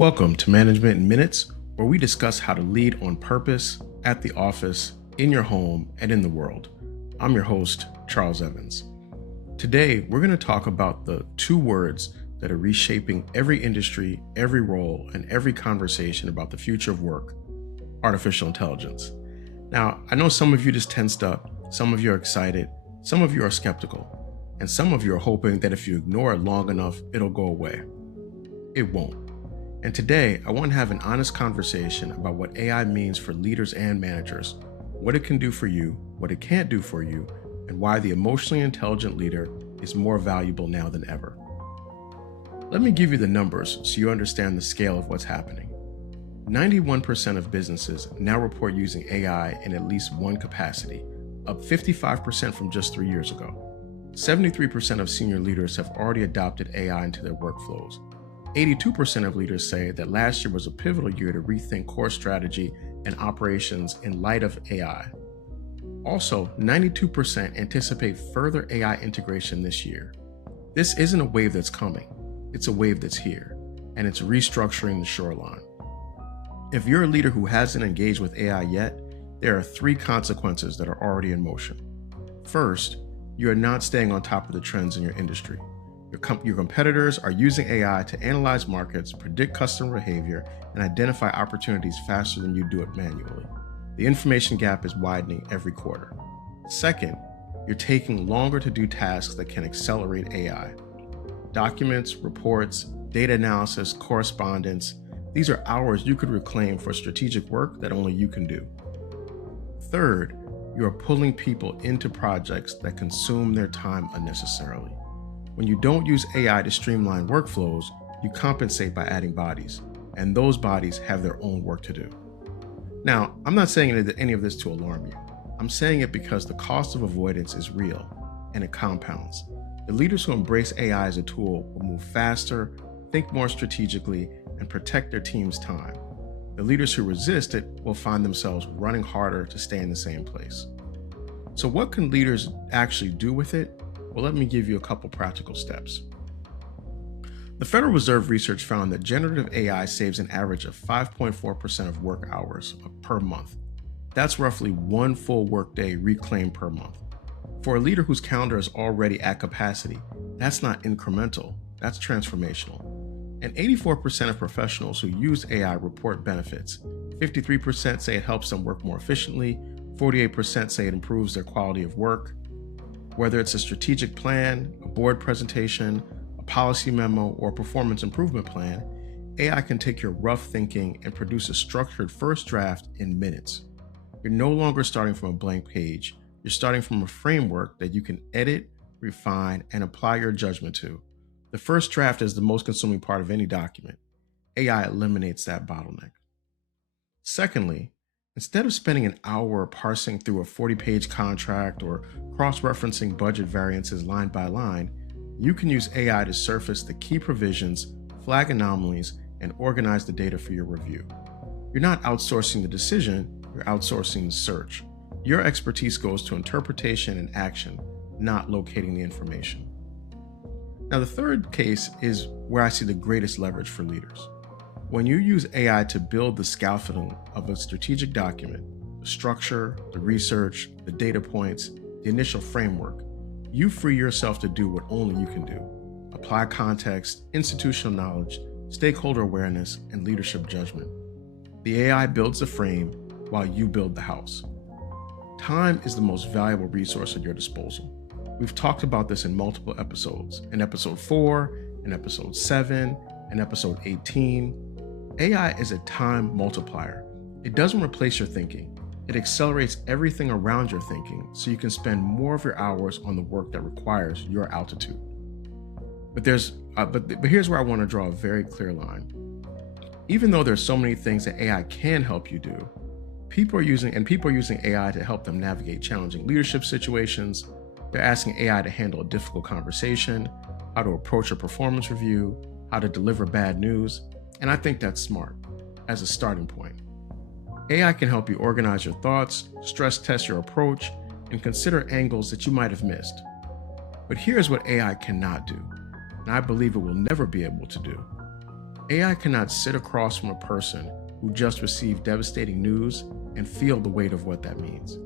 Welcome to Management in Minutes, where we discuss how to lead on purpose, at the office, in your home, and in the world. I'm your host, Charles Evans. Today, we're going to talk about the two words that are reshaping every industry, every role, and every conversation about the future of work: artificial intelligence. Now, I know some of you just tensed up, some of you are excited, some of you are skeptical, and some of you are hoping that if you ignore it long enough, it'll go away. It won't. And today, I want to have an honest conversation about what AI means for leaders and managers, what it can do for you, what it can't do for you, and why the emotionally intelligent leader is more valuable now than ever. Let me give you the numbers so you understand the scale of what's happening. 91% of businesses now report using AI in at least one capacity, up 55% from just 3 years ago. 73% of senior leaders have already adopted AI into their workflows. 82% of leaders say that last year was a pivotal year to rethink core strategy and operations in light of AI. Also, 92% anticipate further AI integration this year. This isn't a wave that's coming, it's a wave that's here, and it's restructuring the shoreline. If you're a leader who hasn't engaged with AI yet, there are 3 consequences that are already in motion. First, you are not staying on top of the trends in your industry. Your competitors are using AI to analyze markets, predict customer behavior, and identify opportunities faster than you do it manually. The information gap is widening every quarter. Second, you're taking longer to do tasks that can accelerate AI. Documents, reports, data analysis, correspondence, these are hours you could reclaim for strategic work that only you can do. Third, you are pulling people into projects that consume their time unnecessarily. When you don't use AI to streamline workflows, you compensate by adding bodies, and those bodies have their own work to do. Now, I'm not saying any of this to alarm you. I'm saying it because the cost of avoidance is real, and it compounds. The leaders who embrace AI as a tool will move faster, think more strategically, and protect their team's time. The leaders who resist it will find themselves running harder to stay in the same place. So what can leaders actually do with it? Well, let me give you a couple practical steps. The Federal Reserve research found that generative AI saves an average of 5.4% of work hours per month. That's roughly 1 full workday reclaimed per month. For a leader whose calendar is already at capacity, that's not incremental, that's transformational. And 84% of professionals who use AI report benefits. 53% say it helps them work more efficiently, 48% say it improves their quality of work. Whether it's a strategic plan, a board presentation, a policy memo, or a performance improvement plan, AI can take your rough thinking and produce a structured first draft in minutes. You're no longer starting from a blank page. You're starting from a framework that you can edit, refine, and apply your judgment to. The first draft is the most consuming part of any document. AI eliminates that bottleneck. Secondly, instead of spending an hour parsing through a 40-page contract or cross-referencing budget variances line by line, you can use AI to surface the key provisions, flag anomalies, and organize the data for your review. You're not outsourcing the decision, you're outsourcing the search. Your expertise goes to interpretation and action, not locating the information. Now, the third case is where I see the greatest leverage for leaders. When you use AI to build the scaffolding of a strategic document, the structure, the research, the data points, the initial framework, you free yourself to do what only you can do: apply context, institutional knowledge, stakeholder awareness, and leadership judgment. The AI builds the frame while you build the house. Time is the most valuable resource at your disposal. We've talked about this in multiple episodes, in episode 4, in episode 7, in episode 18. AI is a time multiplier. It doesn't replace your thinking. It accelerates everything around your thinking so you can spend more of your hours on the work that requires your altitude. But here's where I want to draw a very clear line. Even though there's so many things that AI can help you do, people are using AI to help them navigate challenging leadership situations. They're asking AI to handle a difficult conversation, how to approach a performance review, how to deliver bad news. And I think that's smart as a starting point. AI can help you organize your thoughts, stress test your approach, and consider angles that you might have missed. But here's what AI cannot do, and I believe it will never be able to do. AI cannot sit across from a person who just received devastating news and feel the weight of what that means.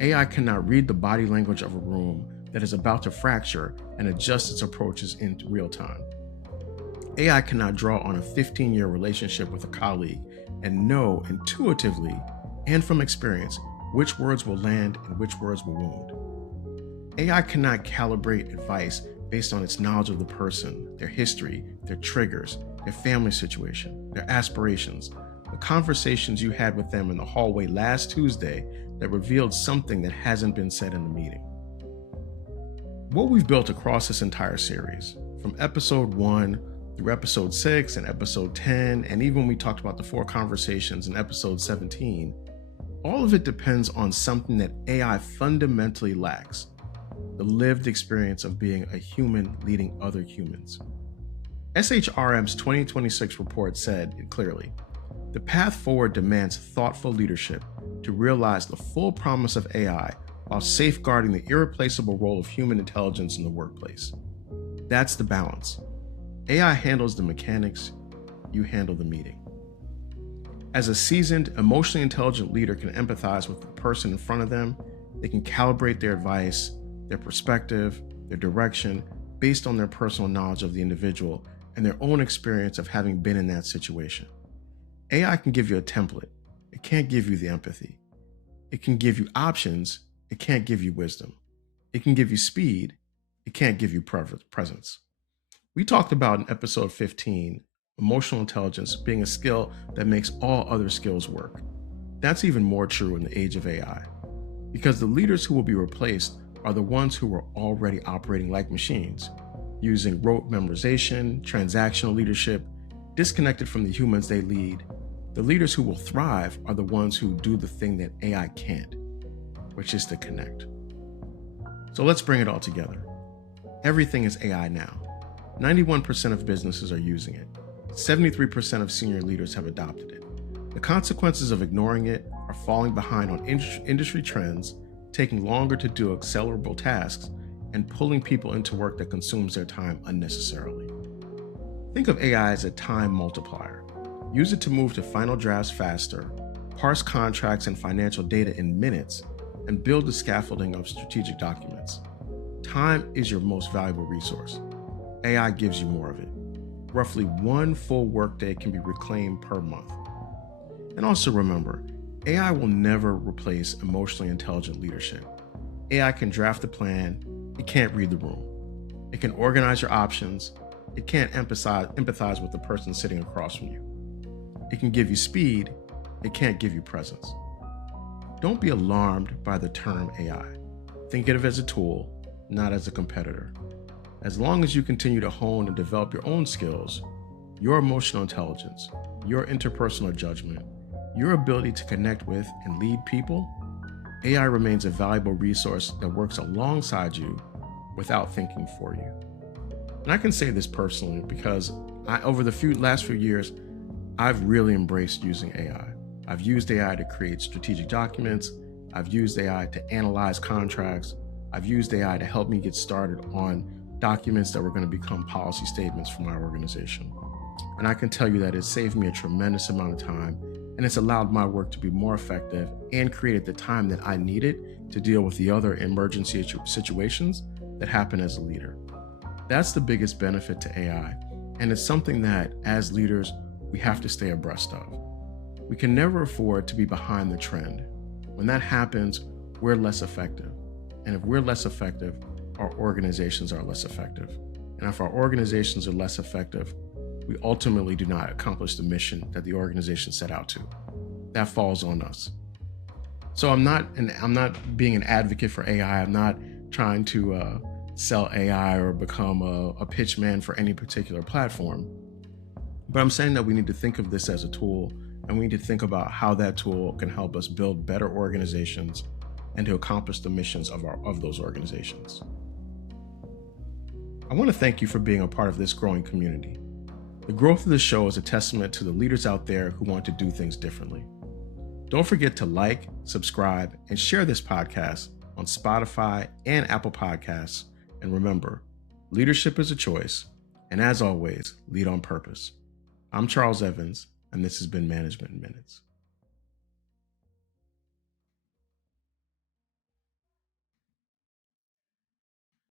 AI cannot read the body language of a room that is about to fracture and adjust its approaches in real time. AI cannot draw on a 15-year relationship with a colleague and know intuitively and from experience which words will land and which words will wound. AI cannot calibrate advice based on its knowledge of the person, their history, their triggers, their family situation, their aspirations, the conversations you had with them in the hallway last Tuesday that revealed something that hasn't been said in the meeting. What we've built across this entire series, from episode 1 through episode 6 and episode 10, and even when we talked about the 4 conversations in episode 17, all of it depends on something that AI fundamentally lacks: the lived experience of being a human leading other humans. SHRM's 2026 report said it clearly: the path forward demands thoughtful leadership to realize the full promise of AI while safeguarding the irreplaceable role of human intelligence in the workplace. That's the balance. AI handles the mechanics, you handle the meeting. As a seasoned, emotionally intelligent leader can empathize with the person in front of them, they can calibrate their advice, their perspective, their direction based on their personal knowledge of the individual and their own experience of having been in that situation. AI can give you a template. It can't give you the empathy. It can give you options. It can't give you wisdom. It can give you speed. It can't give you presence. We talked about in episode 15, emotional intelligence being a skill that makes all other skills work. That's even more true in the age of AI, because the leaders who will be replaced are the ones who were already operating like machines, using rote memorization, transactional leadership, disconnected from the humans they lead. The leaders who will thrive are the ones who do the thing that AI can't, which is to connect. So let's bring it all together. Everything is AI now. 91% of businesses are using it. 73% of senior leaders have adopted it. The consequences of ignoring it are falling behind on industry trends, taking longer to do accelerable tasks, and pulling people into work that consumes their time unnecessarily. Think of AI as a time multiplier. Use it to move to final drafts faster, parse contracts and financial data in minutes, and build the scaffolding of strategic documents. Time is your most valuable resource. AI gives you more of it. Roughly 1 full workday can be reclaimed per month. And also remember, AI will never replace emotionally intelligent leadership. AI can draft a plan. It can't read the room. It can organize your options. It can't empathize with the person sitting across from you. It can give you speed. It can't give you presence. Don't be alarmed by the term AI. Think of it as a tool, not as a competitor. As long as you continue to hone and develop your own skills, your emotional intelligence, your interpersonal judgment, your ability to connect with and lead people, AI remains a valuable resource that works alongside you without thinking for you. And I can say this personally because over the last few years, I've really embraced using AI. I've used AI to create strategic documents. I've used AI to analyze contracts. I've used AI to help me get started on documents that were going to become policy statements for my organization. And I can tell you that it saved me a tremendous amount of time, and it's allowed my work to be more effective and created the time that I needed to deal with the other emergency situations that happen as a leader. That's the biggest benefit to AI, and it's something that, as leaders, we have to stay abreast of. We can never afford to be behind the trend. When that happens, we're less effective. And if we're less effective, our organizations are less effective. And if our organizations are less effective, we ultimately do not accomplish the mission that the organization set out to. That falls on us. So I'm not being an advocate for AI. I'm not trying to sell AI or become a pitch man for any particular platform. But I'm saying that we need to think of this as a tool, and we need to think about how that tool can help us build better organizations and to accomplish the missions of those organizations. I want to thank you for being a part of this growing community. The growth of the show is a testament to the leaders out there who want to do things differently. Don't forget to like, subscribe, and share this podcast on Spotify and Apple Podcasts. And remember, leadership is a choice, and as always, lead on purpose. I'm Charles Evans, and this has been Management in Minutes.